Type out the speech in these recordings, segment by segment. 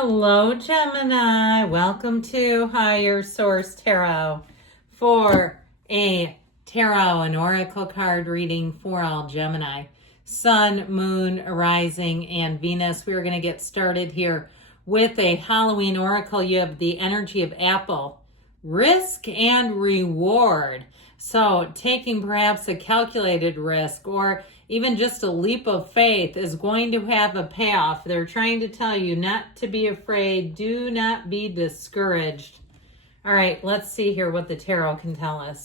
Hello, Gemini. Welcome to Higher Source Tarot for a tarot and oracle card reading for all Gemini. Sun, Moon, Rising, and Venus. We are going to get started here with a Halloween oracle. You have the energy of apple, risk and reward. So taking perhaps a calculated risk or even just a leap of faith is going to have a payoff. They're trying to tell you not to be afraid. Do not be discouraged. All right, let's see here what the tarot can tell us.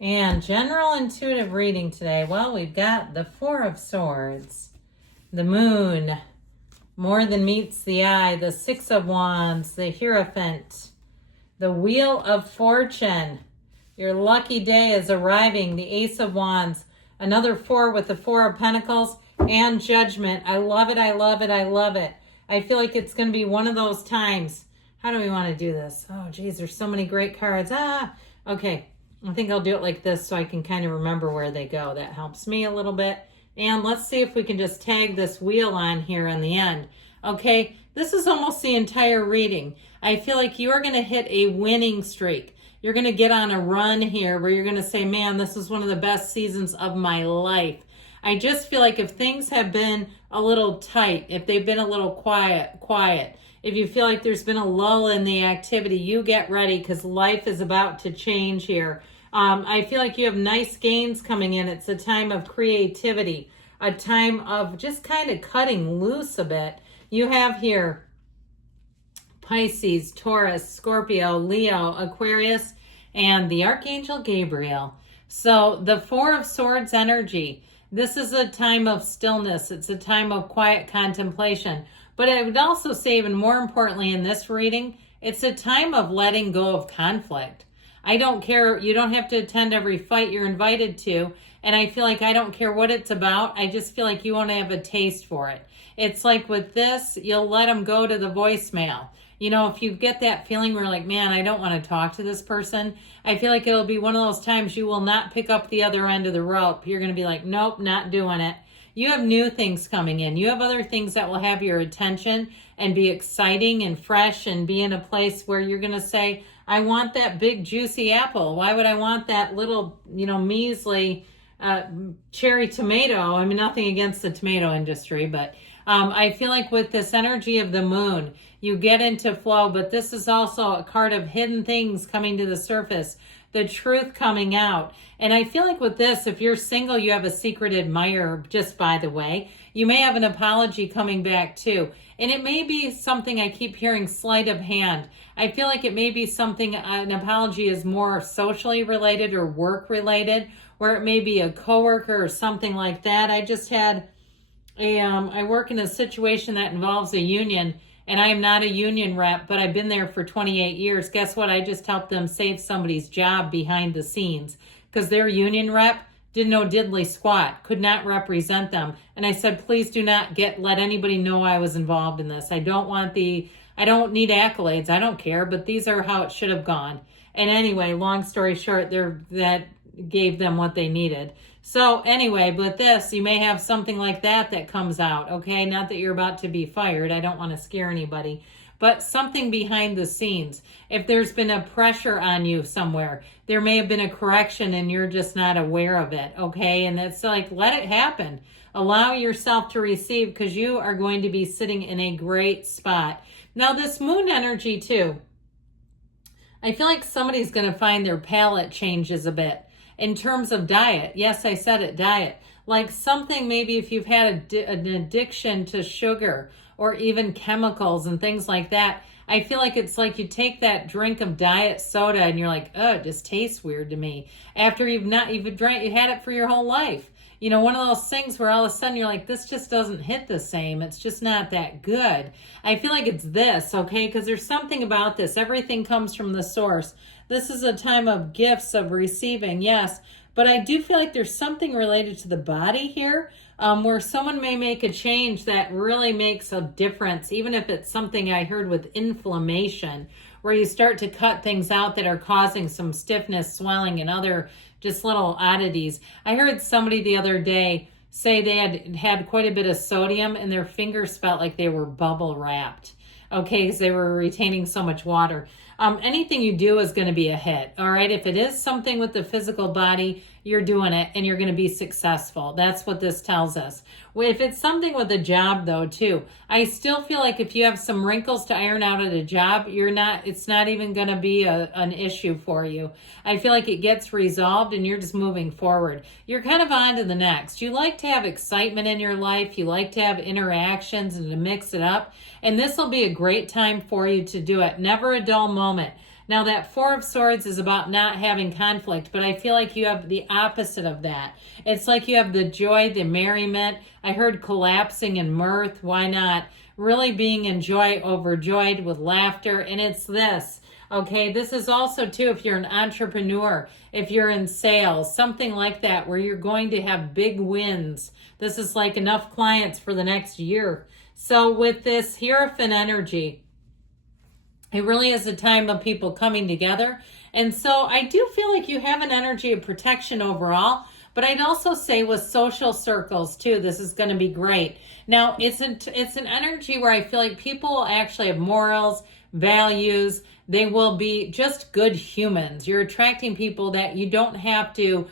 And general intuitive reading today. Well, we've got the Four of Swords, the Moon, more than meets the eye, the Six of Wands, the Hierophant, the Wheel of Fortune. Your lucky day is arriving, the Ace of Wands, another four with the Four of Pentacles, and Judgment. I love it, I love it, I love it. I feel like it's going to be one of those times. How do we want to do this? Oh, geez, there's so many great cards. Okay. I think I'll do it like this so I can kind of remember where they go. That helps me a little bit. And let's see if we can just tag this wheel on here in the end. Okay, this is almost the entire reading. I feel like you are going to hit a winning streak. You're going to get on a run here where you're going to say, man, this is one of the best seasons of my life. I just feel like if things have been a little tight, if they've been a little quiet, if you feel like there's been a lull in the activity, you get ready because life is about to change here. I feel like you have nice gains coming in. It's a time of creativity, a time of just kind of cutting loose a bit. You have here Pisces, Taurus, Scorpio, Leo, Aquarius, and the Archangel Gabriel. So the Four of Swords energy, this is a time of stillness. It's a time of quiet contemplation. But I would also say, even more importantly in this reading, it's a time of letting go of conflict. I don't care. You don't have to attend every fight you're invited to. And I feel like I don't care what it's about. I just feel like you want to have a taste for it. It's like with this, you'll let them go to the voicemail. You know, if you get that feeling where like, man, I don't want to talk to this person, I feel like it'll be one of those times you will not pick up the other end of the rope. You're going to be like, nope, not doing it. You have new things coming in. You have other things that will have your attention and be exciting and fresh and be in a place where you're going to say, I want that big juicy apple. Why would I want that little, measly cherry tomato? I mean, nothing against the tomato industry, but I feel like with this energy of the moon, you get into flow, but this is also a card of hidden things coming to the surface, the truth coming out. And I feel like with this, if you're single, you have a secret admirer, just by the way. You may have an apology coming back too. And it may be something I keep hearing, sleight of hand. I feel like it may be something, an apology is more socially related or work related, where it may be a coworker or something like that. I just had I work in a situation that involves a union, and I am not a union rep, but I've been there for 28 years. Guess what? I just helped them save somebody's job behind the scenes because their union rep didn't know diddly squat, could not represent them. And I said, please do not let anybody know I was involved in this. I don't need accolades. I don't care, but these are how it should have gone. And anyway, long story short, that gave them what they needed. So anyway, but this, you may have something like that comes out, okay? Not that you're about to be fired. I don't want to scare anybody. But something behind the scenes. If there's been a pressure on you somewhere, there may have been a correction and you're just not aware of it, okay? And it's like, let it happen. Allow yourself to receive because you are going to be sitting in a great spot. Now, this moon energy too, I feel like somebody's going to find their palate changes a bit. In terms of diet, yes, I said it, diet. Like something, maybe if you've had an addiction to sugar or even chemicals and things like that, I feel like it's like you take that drink of diet soda and you're like, oh, it just tastes weird to me. After you had it for your whole life. You know, one of those things where all of a sudden you're like, this just doesn't hit the same. It's just not that good. I feel like it's this, okay? Because there's something about this. Everything comes from the source. This is a time of gifts, of receiving, yes, but I do feel like there's something related to the body here, where someone may make a change that really makes a difference, even if it's something I heard with inflammation, where you start to cut things out that are causing some stiffness, swelling, and other just little oddities. I heard somebody the other day say they had quite a bit of sodium and their fingers felt like they were bubble wrapped. Okay, because they were retaining so much water. Anything you do is going to be a hit. All right, if it is something with the physical body, you're doing it and you're going to be successful. That's what this tells us. If it's something with a job, though, too, I still feel like if you have some wrinkles to iron out at a job, it's not even going to be an issue for you. I feel like it gets resolved and you're just moving forward. You're kind of on to the next. You like to have excitement in your life. You like to have interactions and to mix it up. And this will be a great time for you to do it. Never a dull moment. Now, that Four of Swords is about not having conflict, but I feel like you have the opposite of that. It's like you have the joy, the merriment. I heard collapsing in mirth. Why not? Really being in joy, overjoyed with laughter. And it's this. Okay, this is also, too, if you're an entrepreneur, if you're in sales, something like that, where you're going to have big wins. This is like enough clients for the next year. So with this Hierophant energy, it really is a time of people coming together. And so I do feel like you have an energy of protection overall, but I'd also say with social circles too, this is going to be great. Now, it's an energy where I feel like people will actually have morals, values. They will be just good humans. You're attracting people that you don't have to,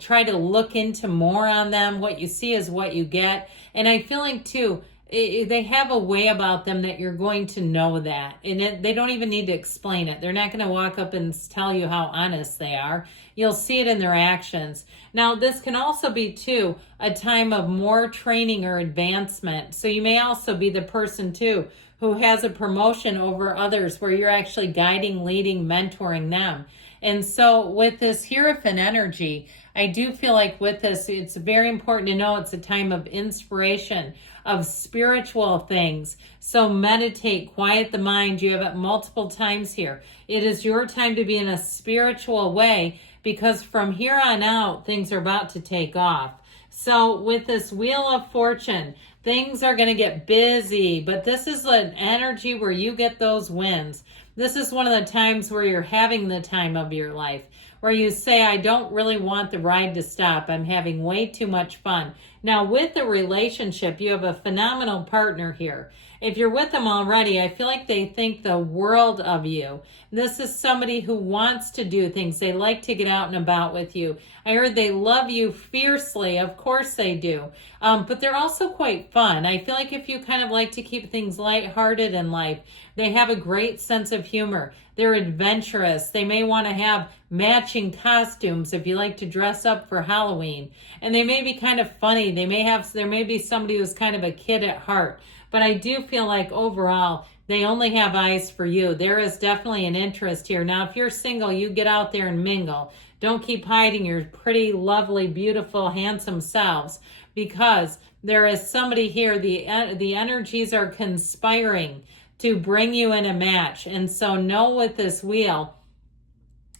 try to look into more on them. What you see is what you get. And I feel like too, they have a way about them that you're going to know that. And they don't even need to explain it. They're not going to walk up and tell you how honest they are. You'll see it in their actions. Now, this can also be, too, a time of more training or advancement. So you may also be the person, too, who has a promotion over others where you're actually guiding, leading, mentoring them. And so with this Hierophant energy, I do feel like with this, it's very important to know it's a time of inspiration, of spiritual things. So meditate, quiet the mind. You have it multiple times here. It is your time to be in a spiritual way, because from here on out, things are about to take off. So with this Wheel of Fortune, things are going to get busy, but this is an energy where you get those wins. This is one of the times where you're having the time of your life, where you say, I don't really want the ride to stop. I'm having way too much fun. Now, with the relationship, you have a phenomenal partner here. If you're with them already, I feel like they think the world of you. This is somebody who wants to do things. They like to get out and about with you. I heard they love you fiercely. Of course they do. But they're also quite fun. I feel like if you kind of like to keep things lighthearted in life, they have a great sense of humor. They're adventurous. They may want to have matching costumes if you like to dress up for Halloween. And they may be kind of funny. There may be somebody who's kind of a kid at heart. But I do feel like overall, they only have eyes for you. There is definitely an interest here. Now, if you're single, you get out there and mingle. Don't keep hiding your pretty, lovely, beautiful, handsome selves, because there is somebody here. The energies are conspiring to bring you in a match. And so know with this wheel,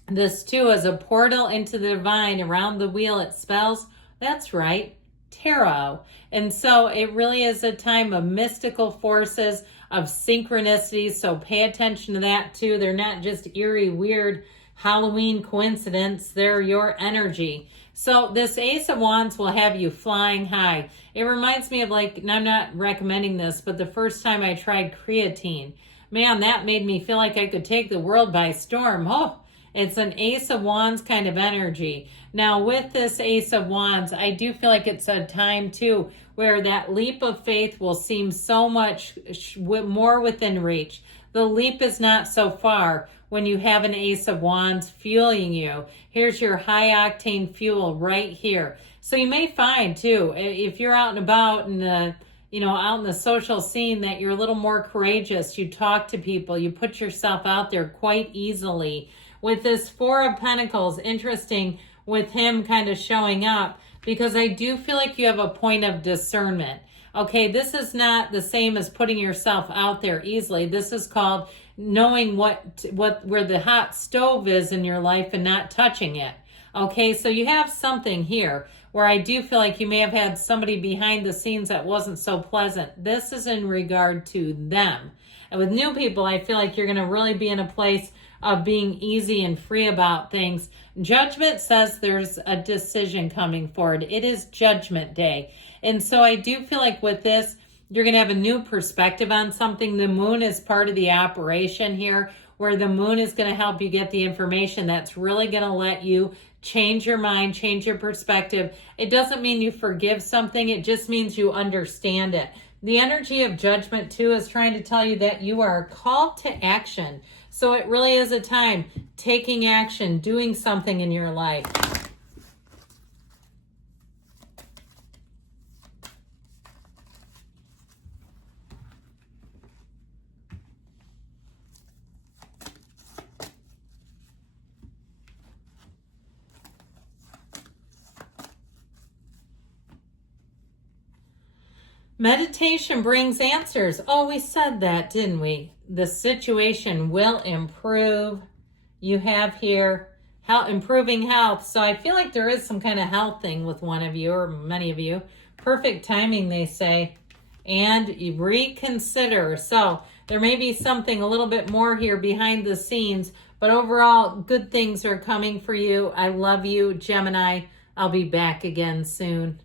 this too is a portal into the divine. Around the wheel it spells, that's right, tarot. And so it really is a time of mystical forces, of synchronicities. So pay attention to that too. They're not just eerie, weird Halloween coincidence. They're your energy. So this Ace of Wands will have you flying high. It reminds me of, like, and I'm not recommending this, but the first time I tried creatine, man, that made me feel like I could take the world by storm. Oh, it's an Ace of Wands kind of energy. Now, with this Ace of Wands, I do feel like it's a time, too, where that leap of faith will seem so much more within reach. The leap is not so far when you have an Ace of Wands fueling you. Here's your high-octane fuel right here. So you may find, too, if you're out and about and out in the social scene, that you're a little more courageous. You talk to people. You put yourself out there quite easily. With this Four of Pentacles, interesting with him kind of showing up, because I do feel like you have a point of discernment. Okay, this is not the same as putting yourself out there easily. This is called knowing where the hot stove is in your life and not touching it. Okay, so you have something here where I do feel like you may have had somebody behind the scenes that wasn't so pleasant. This is in regard to them. And with new people, I feel like you're going to really be in a place of being easy and free about things. Judgment says there's a decision coming forward. It is Judgment Day. And so I do feel like with this, you're going to have a new perspective on something. The moon is part of the operation here, where the moon is going to help you get the information that's really going to let you change your mind, change your perspective. It doesn't mean you forgive something. It just means you understand it. The energy of Judgment, too, is trying to tell you that you are called to action. So it really is a time taking action, doing something in your life. Meditation brings answers. Oh, we said that, didn't we? The situation will improve. You have here improving health. So I feel like there is some kind of health thing with one of you or many of you. Perfect timing, they say. And you reconsider. So there may be something a little bit more here behind the scenes, but overall, good things are coming for you. I love you, Gemini. I'll be back again soon.